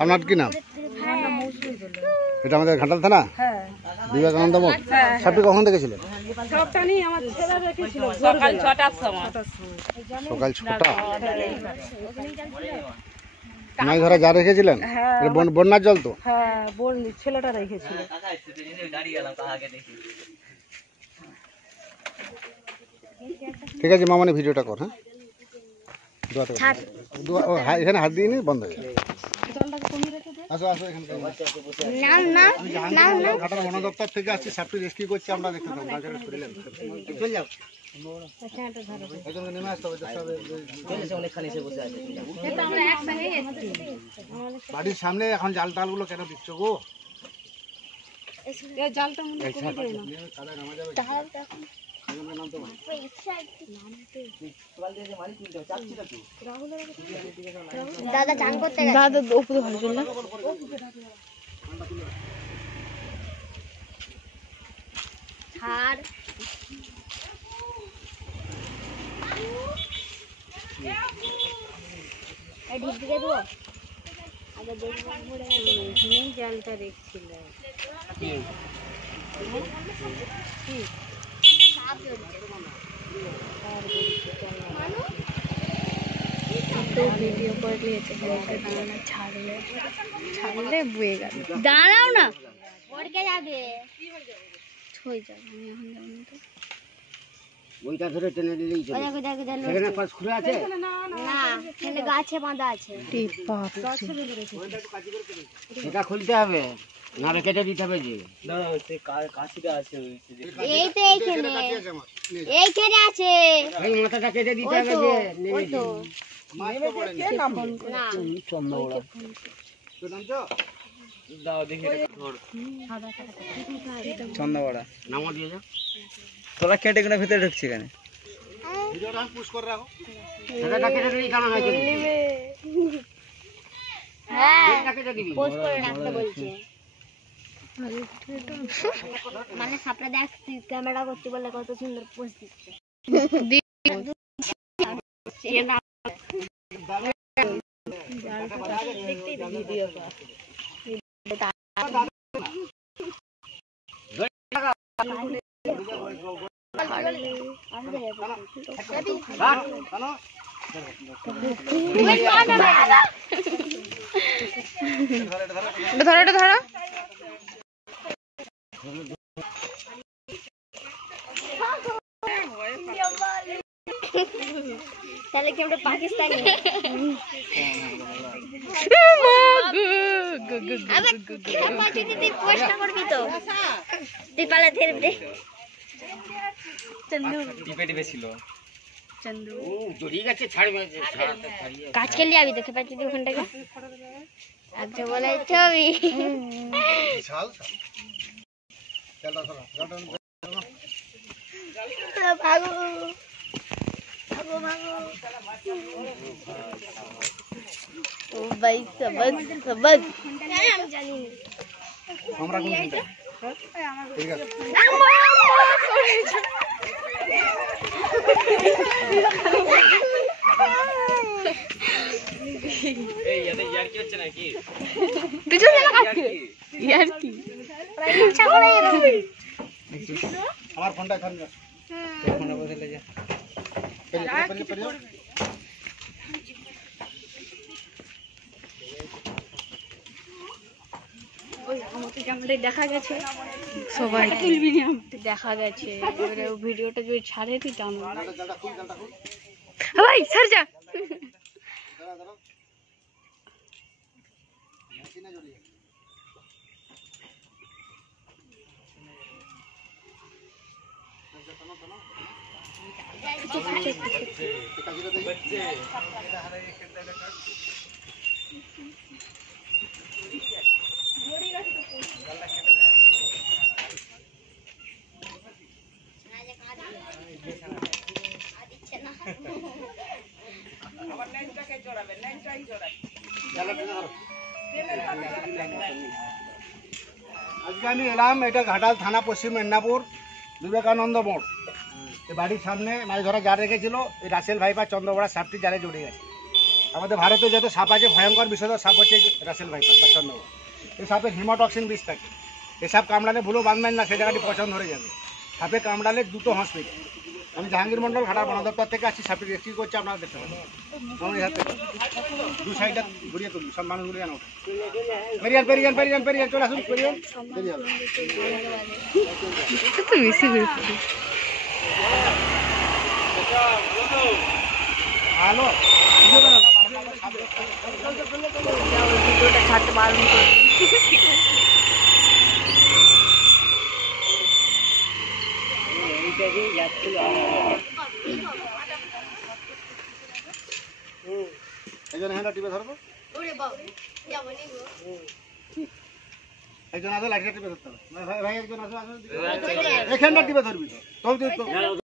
আপনার কি নাম? এটা আমাদের ঘাটাল থানা বিবেকানন্দ মোড়। সাপটি কখন দেখেছিলেন? সকাল 6টার সময়। সকাল 6টা। মাছ ধরা যা রেখেছিলেন বন্যার জল তো? হ্যাঁ, ছেলেটা রেখেছিল। ঠিক আছে মামানি, ভিডিওটা কর। হ্যাঁ, এখানে হাত দিয়ে নি, বন্ধ হয়ে যাবে। আসো আসো, এখানে ঘাটাল বন দপ্তর থেকে আসছি, সাপটি রেস্কিউ করছি আমরা। দেখতে পাবো চলে যাও, নেমে আসতে হবে। বাড়ির সামনে এখন জাল টাল গুলো কেন দিচ্ছ গো? জালটা দাদা চান করতে গেছে। দাদা উপরে ভালো চল না। ছাড় ঢিপ দিকে দেবো। আগে দেখবো জালটা দেখছিল। ভিডিও করে দিয়েছে, ছাড়লে বুয়ে গেল। দাঁড়াও না, পড়কে যাবে। ছই যাবে, আমি এখন যাবো না তো। ওইটা ধরে টেনে দিলেই চলে। সেখানে পাশ খুলে আছে না, ছেলে গাছে বাঁধা আছে। সেটা খুলতে হবে, নাহলে কেটে দিতে হবে। যে এই তো এইখানে, এইখানে আছে। এই মাথাটা কেটে দিতে হবে। যে নেমে তো চন্দ্রবড়া নামা দিয়ে যা। তোরা কেটে কেটে ভিতরে ঢুকছি এখানে। ভিডিওটা পুশ করে রাখো। সেটা কেটে দিলেই কেমন হয়? হ্যাঁ, কেটে দিবি। পোস্ট করে রাখতে বলছে। মানে সাপটা দেখ, ক্যামেরা করতে বললে কত সুন্দর পোস্ট দিচ্ছে। ধরো এটা ধরো। তাহলে কি আমরা পাকিস্তানি? তুই পোস্ট করবি তো? তুই পালে ধরবি। চন্দু টিপে টিপে ছিল। চন্দু জড়িয়ে গেছে, ছাড়বে। কাজ খেলে যাবি তো খেপাচ্ছি তুই ওখানটাকে। আচ্ছা বলে ছবি ভাগো ভাগো ভাগো। ও ভাই সবজ সবজ। আমি জানি আমরা কোন চিন্তা? ঠিক আছে, এই ইয়াতে ইয়ার কি হচ্ছে নাকি? দুজন লাগাচ্ছে ইয়ার কি? আমার ফোনটা এখানে রাখ। ফোনে বসে যা। দেখা গেছে সবাই দেখা গেছে। এবারে ভিডিওটা যদি ছাড়ে তুই জানো ভাই ছাড় যা। আজকে আমি এলাম, এটা ঘাটাল থানা, পশ্চিম মেদিনীপুর, বিবেকানন্দ মোড়। এই বাড়ির সামনে মাছ ধরা জাল রেখেছিল, এই রাসেল ভাইপা চন্দ্রবড়া সাপটি জালে জড়িয়ে গেছে। আমাদের ভারতে যত সাপ আছে ভয়ঙ্কর বিষধর সাপ হচ্ছে রাসেল ভাইপার বা চন্দ্রবোয়া। এই সাপের হিমোটক্সিন বিষ থাকে। এই সাপ কামড়ালে ভুলেও বাঁধবেন না, সেই জায়গাটি পছন্দ ধরে যাবে। সাপে কামড়ালে দুটো হসপিটাল। আমি জাহাঙ্গীর মন্ডল ঘাটার বন দপ্তর থেকে আসছি, সাপের রেস্কিউ করছে, আপনারা দেখতে পাবেন। আমার হাতে দু সাইডটা ঘুরিয়ে তুলুন, সব মানুষগুলো জানো। পেরিয়ান পেরিয়ান পেরিয়ান পেরিয়ান চলে আসুন, পেরিয়ান পেরিয়ান। হ্যালো, ভিডিওটা ছাড়তে বারণ করে একজন হ্যান্ডা টিপে ধরবো, একজন আসো লাঠিটা টিপে ধরতে হবে। ভাই ভাই একজন আসো, আসো এখানটা টিপে ধরবি তো।